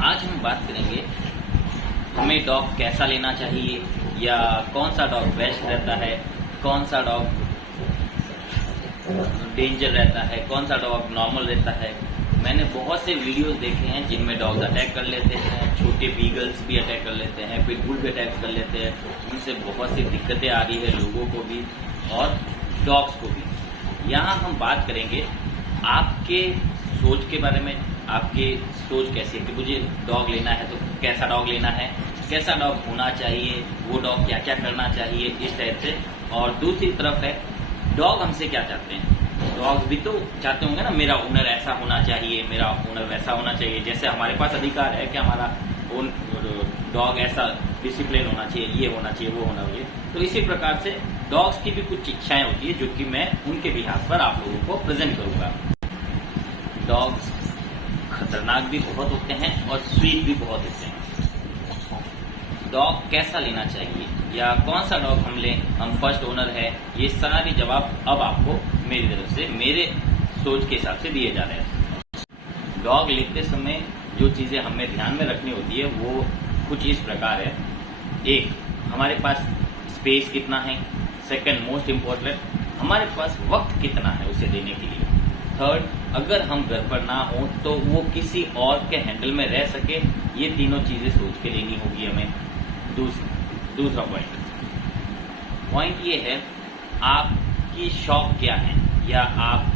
आज हम बात करेंगे हमें डॉग कैसा लेना चाहिए या कौन सा डॉग बेस्ट रहता है, कौन सा डॉग डेंजर रहता है, कौन सा डॉग नॉर्मल रहता है। मैंने बहुत से वीडियोस देखे हैं जिनमें डॉग्स अटैक कर लेते हैं, छोटे बीगल्स भी अटैक कर लेते हैं, पिटबुल भी अटैक कर लेते हैं। उनसे बहुत सी दिक्कतें आ रही है लोगों को भी और डॉग्स को भी। यहाँ हम बात करेंगे आपके सोच के बारे में। आपकी सोच कैसी है कि मुझे डॉग लेना है तो कैसा डॉग लेना है, कैसा डॉग होना चाहिए, वो डॉग क्या क्या करना चाहिए, इस टाइप से। और दूसरी तरफ है डॉग हमसे क्या चाहते हैं। डॉग भी तो चाहते होंगे ना, मेरा ओनर ऐसा होना चाहिए, मेरा ओनर वैसा होना चाहिए। जैसे हमारे पास अधिकार है कि हमारा डॉग ऐसा डिसिप्लिन होना चाहिए, ये होना चाहिए, वो होना चाहिए। तो इसी प्रकार से डॉग्स की भी कुछ इच्छाएं होती है जो कि मैं उनके बिहाफ पर आप लोगों को प्रेजेंट करूंगा। डॉग्स खतरनाक भी बहुत होते हैं और स्वीट भी बहुत होते हैं। डॉग कैसा लेना चाहिए या कौन सा डॉग हम लें, हम फर्स्ट ओनर है, ये सारी जवाब अब आपको मेरी तरफ से, मेरे सोच के हिसाब से दिए जा रहे हैं। डॉग लेते समय जो चीजें हमें ध्यान में रखनी होती है वो कुछ इस प्रकार है। एक, हमारे पास स्पेस कितना है। सेकंड मोस्ट इम्पोर्टेंट, हमारे पास वक्त कितना है उसे देने के लिए। थर्ड, अगर हम घर पर ना हो तो वो किसी और के हैंडल में रह सके। ये तीनों चीजें सोच के लेनी होगी हमें। दूसरा पॉइंट ये है आपकी शौक क्या है, या आप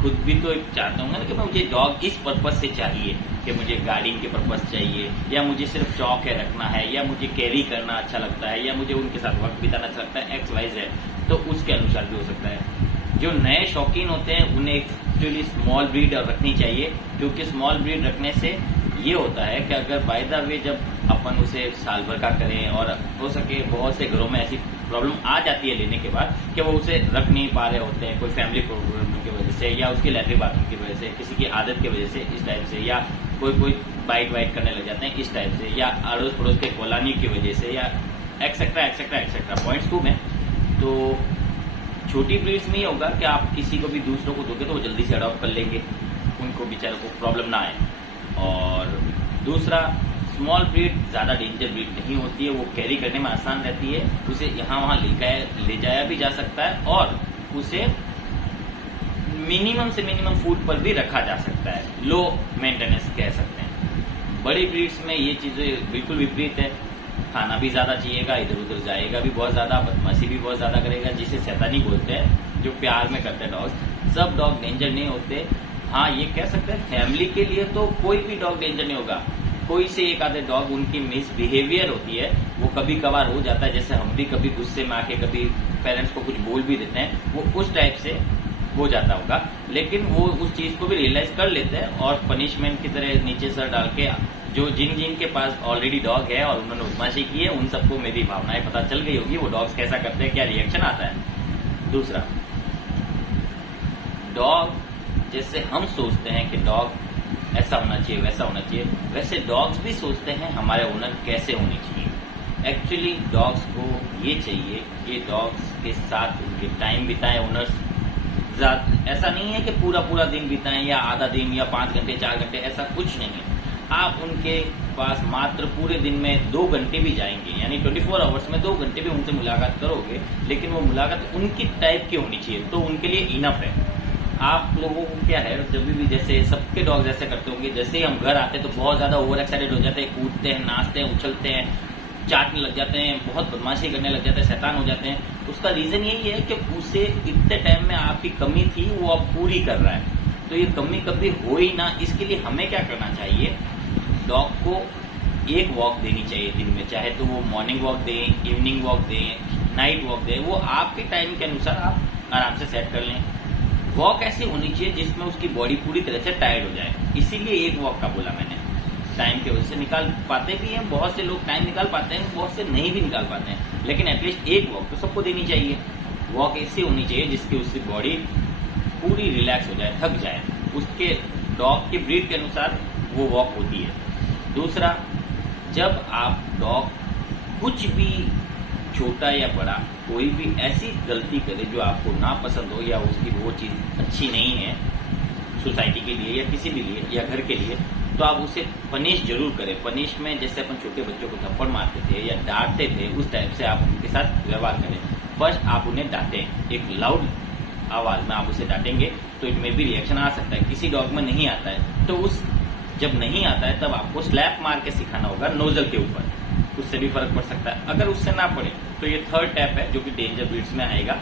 खुद भी तो एक चाहते होंगे ना कि मुझे डॉग इस पर्पज से चाहिए कि मुझे गार्डिंग के पर्पज चाहिए, या मुझे सिर्फ शौक है रखना है, या मुझे कैरी करना अच्छा लगता है, या मुझे उनके साथ वक्त बिताना अच्छा लगता है, XYZ है। तो उसके अनुसार भी हो सकता है। जो नए शौकीन होते हैं उन्हें एक्चुअली स्मॉल ब्रीड रखनी चाहिए, क्योंकि स्मॉल ब्रीड रखने से ये होता है कि अगर बाय द वे जब अपन उसे साल भर का करें, और हो सके बहुत से घरों में ऐसी प्रॉब्लम आ जाती है लेने के बाद कि वो उसे रख नहीं पा रहे होते हैं, कोई फैमिली प्रॉब्लम की वजह से, या उसके लैट्रिन बाथरूम की वजह से, किसी की आदत की वजह से, इस टाइप से, या कोई बाइट वाइट करने लग जाते हैं इस टाइप से, या अड़ोस पड़ोस के कोलानी की वजह से, या एक्सेट्रा एक्सेट्रा एक्सेट्रा पॉइंट्स खूब है। तो छोटी ब्रीड्स में ये होगा कि आप किसी को भी दूसरों को दोगे तो वो जल्दी से अडॉप्ट कर लेंगे, उनको बेचारों को प्रॉब्लम ना आए। और दूसरा, स्मॉल ब्रीड ज्यादा डेंजर ब्रीड नहीं होती है, वो कैरी करने में आसान रहती है, उसे यहाँ वहां ले जाया भी जा सकता है, और उसे मिनिमम से मिनिमम फूड पर भी रखा जा सकता है, लो मेंटेनेंस कह सकते हैं। बड़ी ब्रीड्स में ये चीजें बिल्कुल विपरीत है। खाना भी ज्यादा चाहिएगा, इधर उधर जाएगा भी बहुत ज्यादा, बदमाशी भी बहुत ज्यादा करेगा, जिसे शैतानी बोलते हैं, जो प्यार में करते हैं डॉग। सब डॉग डेंजर नहीं होते। हाँ, ये कह सकते हैं फैमिली के लिए तो कोई भी डॉग डेंजर नहीं होगा। कोई से एक आधे डॉग उनकी मिसबिहेवियर होती है, वो कभी कभार हो जाता है, जैसे हम भी कभी गुस्से में आके कभी पेरेंट्स को कुछ बोल भी देते हैं, वो उस टाइप से हो जाता होगा। लेकिन वो उस चीज को भी रियलाइज कर लेते हैं और पनिशमेंट की तरह नीचे सर डाल के, जो जिन के पास ऑलरेडी डॉग है और उन्होंने बदमाशी की है, उन सबको मेरी भावनाएं पता चल गई होगी, वो डॉग्स कैसा करते हैं, क्या रिएक्शन आता है। दूसरा, डॉग जैसे हम सोचते हैं कि डॉग ऐसा होना चाहिए, वैसा होना चाहिए, वैसे डॉग्स भी सोचते हैं हमारे ओनर कैसे होने चाहिए। एक्चुअली डॉग्स को ये चाहिए कि डॉग्स के साथ उनके टाइम बिताएं ओनर्स। ऐसा नहीं है कि पूरा दिन बिताएं, या आधा दिन, या 5 घंटे 4 घंटे, ऐसा कुछ नहीं है। आप उनके पास मात्र पूरे दिन में 2 घंटे भी जाएंगे, यानी 24 आवर्स में 2 घंटे भी उनसे मुलाकात करोगे, लेकिन वो मुलाकात उनकी टाइप की होनी चाहिए, तो उनके लिए इनफ है। आप लोगों को क्या है, जब भी जैसे सबके डॉग्स ऐसे करते होंगे, जैसे ही हम घर आते हैं तो बहुत ज्यादा ओवर एक्साइटेड हो जाते हैं, कूदते हैं, नाचते हैं, उछलते हैं, चाटने लग जाते हैं, बहुत बदमाशी करने लग जाते हैं, शैतान हो जाते हैं। उसका रीजन यही है कि उसे इतने टाइम में आपकी कमी थी वो अब पूरी कर रहा है, तो ये कमी कभी हो ही ना। इसके लिए हमें क्या करना चाहिए, डॉग को एक वॉक देनी चाहिए दिन में, चाहे तो वो मॉर्निंग वॉक दें, इवनिंग वॉक दें, नाइट वॉक दें, वो आपके टाइम के अनुसार आप आराम से सेट कर लें। वॉक ऐसी होनी चाहिए जिसमें उसकी बॉडी पूरी तरह से टायर्ड हो जाए, इसीलिए एक वॉक का बोला मैंने। टाइम की वजह से निकाल पाते भी हैं, बहुत से लोग टाइम निकाल पाते हैं, बहुत से नहीं भी निकाल पाते हैं, लेकिन एटलीस्ट एक वॉक तो सबको देनी चाहिए। वॉक ऐसी होनी चाहिए जिसकी उसकी बॉडी पूरी रिलैक्स हो जाए, थक जाए, उसके डॉग की ब्रीड के अनुसार वो वॉक होती है। दूसरा, जब आप डॉग कुछ भी छोटा या बड़ा कोई भी ऐसी गलती करे जो आपको ना पसंद हो, या उसकी वो चीज अच्छी नहीं है सोसाइटी के लिए या किसी भी लिए या घर के लिए, तो आप उसे पनिश जरूर करें। पनिश में जैसे अपन छोटे बच्चों को थप्पड़ मारते थे या डांटते थे, उस टाइप से आप उनके साथ व्यवहार करें। फर्स्ट आप उन्हें डांटें, एक लाउड आवाज में आप उसे डांटेंगे तो इनमें भी रिएक्शन आ सकता है। किसी डॉग में नहीं आता है तो जब नहीं आता है तब आपको स्लैप मार के सिखाना होगा नोजल के ऊपर, उससे भी फर्क पड़ सकता है। अगर उससे ना पड़े तो ये थर्ड टैप है जो कि डेंजर ब्रीड्स में आएगा।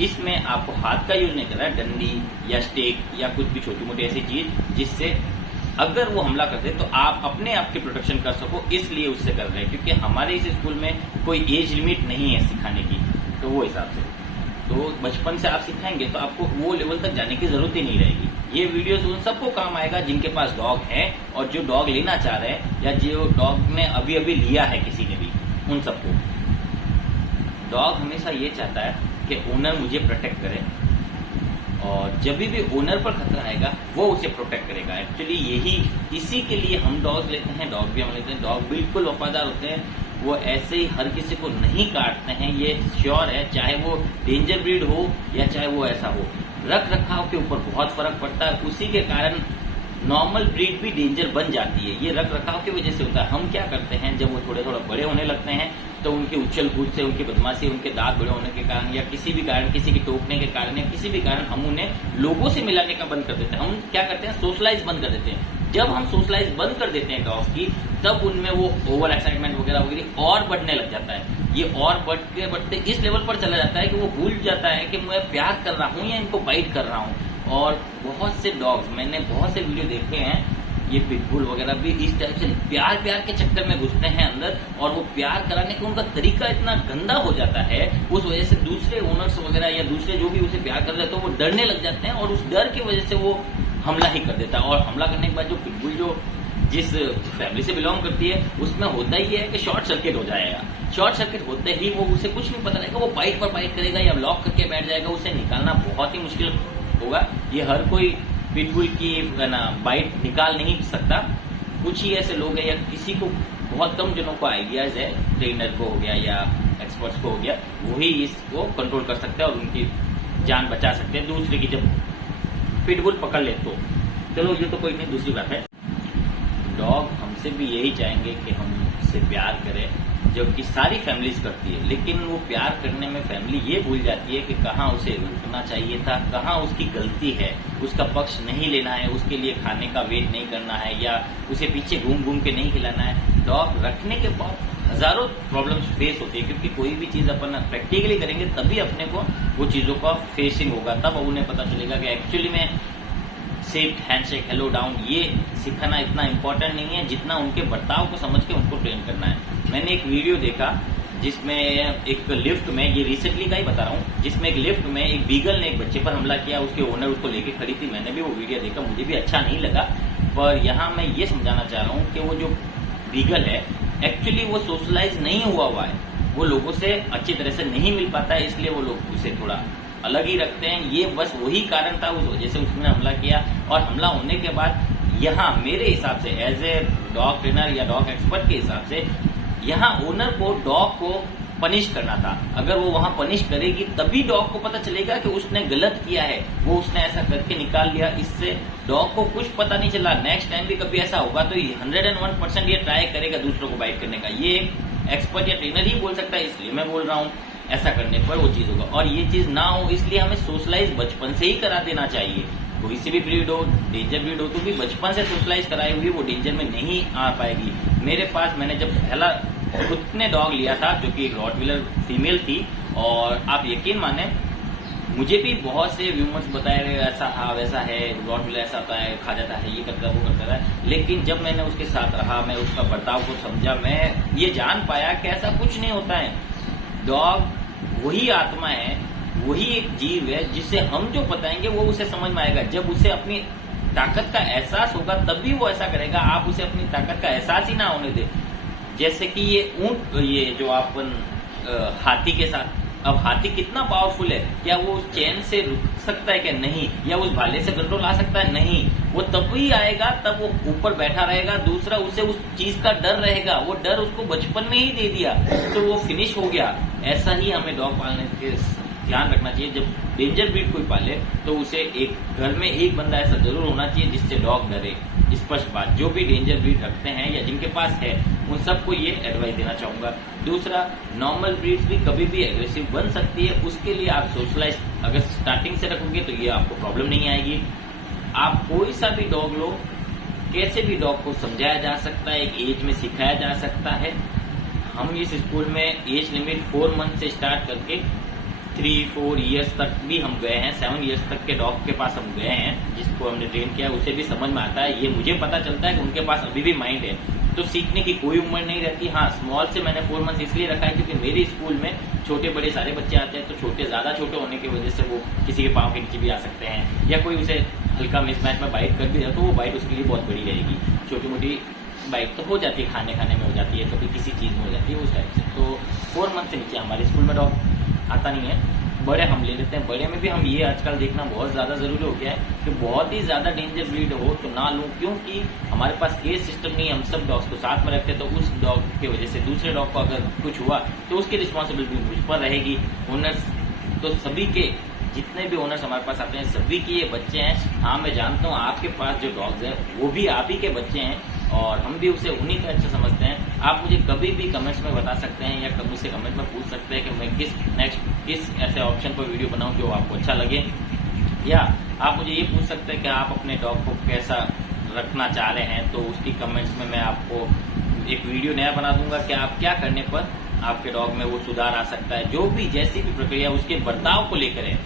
इसमें आपको हाथ का यूज नहीं करना है, डंडी या स्टेक या कुछ भी छोटी मोटी ऐसी चीज जिससे अगर वो हमला करते तो आप अपने आप की प्रोटेक्शन कर सको, इसलिए उससे कर रहे हैं। क्योंकि हमारे इस स्कूल में कोई एज लिमिट नहीं है सिखाने की, तो वो हिसाब से तो बचपन से आप सिखाएंगे तो आपको वो लेवल तक जाने की जरूरत ही नहीं रहेगी। ये वीडियोस उन सबको काम आएगा जिनके पास डॉग है और जो डॉग लेना चाह रहे हैं या जो डॉग ने अभी अभी लिया है किसी ने भी, उन सबको। डॉग हमेशा ये चाहता है कि ओनर मुझे प्रोटेक्ट करे और जब भी ओनर पर खतरा आएगा वो उसे प्रोटेक्ट करेगा। एक्चुअली इसी के लिए हम डॉग लेते हैं, डॉग भी हम लेते हैं। डॉग बिल्कुल वफादार होते हैं, वो ऐसे ही हर किसी को नहीं काटते हैं, ये श्योर है। चाहे वो डेंजर ब्रीड हो या चाहे वो ऐसा हो, रख रखाव के ऊपर बहुत फर्क पड़ता है। उसी के कारण नॉर्मल ब्रीड भी डेंजर बन जाती है, ये रख रखाव की वजह से होता है। हम क्या करते हैं, जब वो थोड़े थोड़ा बड़े होने लगते हैं तो उनके उछल कूद से, उनकी बदमाशी, उनके दांत बड़े होने के कारण या किसी भी कारण, किसी के टोकने के कारण या किसी भी कारण हम उन्हें लोगों से मिलाने का बंद कर देते हैं। हम क्या करते हैं, सोशलाइज बंद कर देते हैं। जब हम सोशलाइज बंद कर देते हैं डॉग्स की, तब उनमें वो ओवर एक्साइटमेंट वगैरह वगैरह और बढ़ने लग जाता है। ये और बढ़ते इस लेवल पर चला जाता है कि वो भूल जाता है कि मैं प्यार कर रहा हूँ या इनको बाइट कर रहा हूँ। और बहुत से डॉग्स, मैंने बहुत से वीडियो देखे हैं, ये पिटबुल वगैरह भी इस टाइप से प्यार के चक्कर में घुसते हैं अंदर, और वो प्यार कराने का उनका तरीका इतना गंदा हो जाता है, उस वजह से दूसरे ओनर्स वगैरह या दूसरे जो भी उसे प्यार कर रहे हैं तो वो डरने लग जाते हैं और उस डर की वजह से वो हमला ही कर देता है। और हमला करने के बाद जो पिटबुल जो जिस फैमिली से बिलोंग करती है उसमें होता ही है कि शॉर्ट सर्किट हो जाएगा। शॉर्ट सर्किट होते ही वो उसे कुछ नहीं पता रहेगा, वो बाइट पर बाइट करेगा या लॉक करके बैठ जाएगा, उसे निकालना बहुत ही मुश्किल होगा। ये हर कोई पिटबुल की बाइट निकाल नहीं सकता, कुछ ही ऐसे लोग हैं या किसी को, बहुत कम जनों को आइडियाज है, ट्रेनर को हो गया या एक्सपर्ट्स को हो गया, वही इसको कंट्रोल कर सकते हैं और उनकी जान बचा सकते हैं दूसरे की जब पिटबुल पकड़ ले तो। चलो ये तो कोई नहीं, दूसरी बात है। डॉग हमसे भी यही चाहेंगे कि हम उससे प्यार करें, जबकि सारी फैमिलीज करती है, लेकिन वो प्यार करने में फैमिली ये भूल जाती है कि कहाँ उसे रुकना चाहिए था, कहाँ उसकी गलती है, उसका पक्ष नहीं लेना है, उसके लिए खाने का वेट नहीं करना है या उसे पीछे घूम घूम के नहीं खिलाना है। डॉग रखने के बाद हजारों प्रॉब्लम्स फेस होती है, क्योंकि कोई भी चीज अपन प्रैक्टिकली करेंगे तभी अपने को वो चीजों का फेसिंग होगा, तब उन्हें पता चलेगा कि एक्चुअली में सिट, हैंडशेक, हेलो, डाउन ये सिखाना इतना इम्पोर्टेंट नहीं है जितना उनके बर्ताव को समझ के उनको ट्रेन करना है। मैंने एक वीडियो देखा जिसमें एक लिफ्ट में, ये रिसेंटली का ही बता रहा हूँ, जिसमें एक लिफ्ट में एक बीगल ने एक बच्चे पर हमला किया, उसके ओनर उसको लेके खड़ी थी। मैंने भी वो वीडियो देखा, मुझे भी अच्छा नहीं लगा, पर यहाँ मैं ये समझाना चाह रहा हूँ कि वो जो बीगल है एक्चुअली वो सोशलाइज नहीं हुआ है, वो लोगों से अच्छी तरह से नहीं मिल पाता है, इसलिए वो लोग उसे थोड़ा अलग ही रखते हैं। ये बस वही कारण था उस वजह से उसने हमला किया। और हमला होने के बाद यहाँ मेरे हिसाब से एज ए डॉग ट्रेनर या डॉग एक्सपर्ट के हिसाब से यहाँ ओनर को डॉग को पनिश करना था। अगर वो वहां पनिश करेगी तभी डॉग को पता चलेगा कि उसने गलत किया है, वो उसने ऐसा करके निकाल लिया, इससे डॉग को कुछ पता नहीं चला। नेक्स्ट टाइम भी कभी ऐसा होगा तो 101% ये ट्राई करेगा दूसरों को बाइट करने का। ये एक्सपर्ट या ट्रेनर ही बोल सकता है, इसलिए मैं बोल रहा हूँ ऐसा करने पर वो चीज होगा। और ये चीज ना हो इसलिए हमें सोशलाइज बचपन से ही करा देना चाहिए। कोई सी भी ब्रीड हो, डेंजर ब्रीड हो, तो भी बचपन से सोशलाइज कराई हुई वो डेंजर में नहीं आ पाएगी। मेरे पास मैंने जब पहला खुद ने डॉग लिया था जो कि एक रॉटवीलर फीमेल थी, और आप यकीन माने मुझे भी बहुत से व्यूमर्स बताए रहे ऐसा हाँ वैसा है, रॉटवीलर ऐसा होता है, खा जाता है, ये करता है, वो करता है। लेकिन जब मैंने उसके साथ रहा, मैं उसका बर्ताव को समझा, मैं ये जान पाया कि ऐसा कुछ नहीं होता है। डॉग वही आत्मा है, वही एक जीव है जिसे हम जो बताएंगे वो उसे समझ में आएगा। जब उसे अपनी ताकत का एहसास होगा तभी वो ऐसा करेगा। आप उसे अपनी ताकत का एहसास ही ना होने दे। जैसे कि ये ऊंट, ये जो अपन हाथी के साथ, अब हाथी कितना पावरफुल है, क्या वो उस चैन से रुक सकता है क्या? नहीं। या उस भाले से कंट्रोल आ सकता है? नहीं। वो तब ही आएगा तब वो ऊपर बैठा रहेगा। दूसरा, उसे उस चीज का डर रहेगा, वो डर उसको बचपन में ही दे दिया तो वो फिनिश हो गया। ऐसा ही हमें डॉग पालने के ध्यान रखना चाहिए, जब डेंजर ब्रीड कोई पाले तो उसे एक घर में एक बंदा ऐसा जरूर होना चाहिए जिससे डॉग डरे। स्पष्ट बात, जो भी डेंजर ब्रीड रखते हैं या जिनके पास है उन सबको ये एडवाइस देना चाहूंगा। दूसरा, नॉर्मल ब्रीड्स भी कभी भी एग्रेसिव बन सकती है, उसके लिए आप सोशलाइज अगर स्टार्टिंग से रखोगे तो ये आपको प्रॉब्लम नहीं आएगी। आप कोई सा भी डॉग लो, कैसे भी डॉग को समझाया जा सकता है, एक एज में सिखाया जा सकता है। हम इस स्कूल में एज लिमिट 4 मंथ से स्टार्ट करके 3-4 ईयर्स तक भी हम गए हैं, 7 ईयर्स तक के डॉग के पास हम गए हैं, जिसको हमने ट्रेन किया उसे भी समझ में आता है। ये मुझे पता चलता है कि उनके पास अभी भी माइंड है, तो सीखने की कोई उम्र नहीं रहती। हाँ, स्मॉल से मैंने 4 मंथ इसलिए रखा है क्योंकि मेरे स्कूल में छोटे बड़े सारे बच्चे आते हैं, तो छोटे ज्यादा छोटे होने की वजह से वो किसी के पाँव के नीचे भी आ सकते हैं, या कोई उसे हल्का मिसमैच में बाइट कर भी है तो वो बाइट उसके लिए बहुत बड़ी रहेगी। छोटी मोटी बाइट तो हो जाती है, खाने में हो जाती है, कभी किसी चीज में हो जाती है, उस टाइप से। तो 4 मंथ से नीचे हमारे स्कूल में डॉग आता नहीं है। बड़े हम ले लेते हैं, बड़े में भी हम ये आजकल देखना बहुत ज्यादा जरूरी हो गया है कि बहुत ही ज्यादा डेंजर ब्रीड हो तो ना लूं, क्योंकि हमारे पास केस सिस्टम नहीं है। हम सब डॉग्स को साथ में रखते हैं, तो उस डॉग की वजह से दूसरे डॉग को अगर कुछ हुआ तो उसकी रिस्पॉन्सिबिलिटी मुझ पर रहेगी। ओनर्स तो सभी के, जितने भी ओनर्स हमारे पास आते हैं सभी के ये बच्चे हैं। हाँ, मैं जानता हूँ आपके पास जो डॉग्स हैं वो भी आप ही के बच्चे हैं, और हम भी उसे उन्हीं का अच्छा समझते हैं। आप मुझे कभी भी कमेंट्स में बता सकते हैं, या कभी मुझसे कमेंट में पूछ सकते हैं कि मैं किस ऐसे ऑप्शन पर वीडियो बनाऊं जो आपको अच्छा लगे, या आप मुझे ये पूछ सकते हैं कि आप अपने डॉग को कैसा रखना चाह रहे हैं, तो उसकी कमेंट्स में मैं आपको एक वीडियो नया बना दूंगा कि आप क्या करने पर आपके डॉग में वो सुधार आ सकता है। जो भी जैसी भी प्रक्रिया उसके बर्ताव को लेकर है,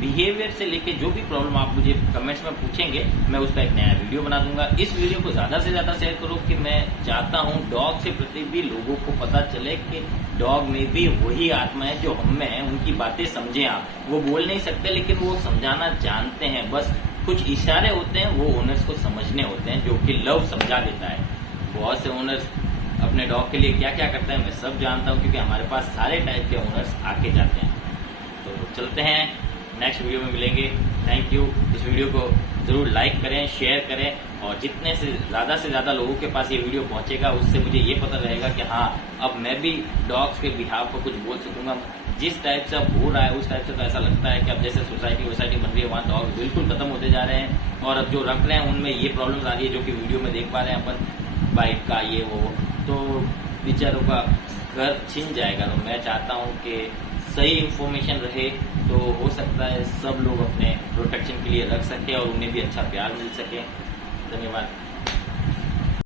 बिहेवियर से लेके जो भी प्रॉब्लम आप मुझे कमेंट्स में पूछेंगे, मैं उसका एक नया वीडियो बना दूंगा। इस वीडियो को ज्यादा से ज्यादा शेयर करो कि मैं चाहता हूं डॉग से प्रति भी लोगों को पता चले कि डॉग में भी वही आत्मा है जो हम में है। उनकी बातें समझें आप, वो बोल नहीं सकते लेकिन वो समझाना जानते हैं, बस कुछ इशारे होते हैं वो ओनर्स को समझने होते हैं, जो कि लव समझा देता है। बहुत से ओनर्स अपने डॉग के लिए क्या क्या करते हैं मैं सब जानता हूँ, क्योंकि हमारे पास सारे टाइप के ओनर्स आके जाते हैं। तो चलते हैं, नेक्स्ट वीडियो में मिलेंगे। Thank you. इस वीडियो को जरूर लाइक करें, शेयर करें, और जितने से ज्यादा लोगों के पास ये वीडियो पहुंचेगा उससे मुझे ये पता रहेगा कि हाँ, अब मैं भी डॉग्स के बिहाफ पर कुछ बोल सकूंगा। जिस टाइप से अब हो रहा है उस टाइप से तो ऐसा लगता है कि अब जैसे सोसाइटी बन रही है वहाँ डॉग बिल्कुल खत्म होते जा रहे हैं, और अब जो रख रहे हैं उनमें ये प्रॉब्लम आ रही है जो कि वीडियो में देख पा रहे हैं अपन, बाइट का ये वो, तो बेचारों का घर छिन जाएगा। तो मैं चाहता हूँ कि सही इंफॉर्मेशन रहे, तो हो सकता है सब लोग अपने प्रोटेक्शन के लिए रख सके और उन्हें भी अच्छा प्यार मिल सके। धन्यवाद।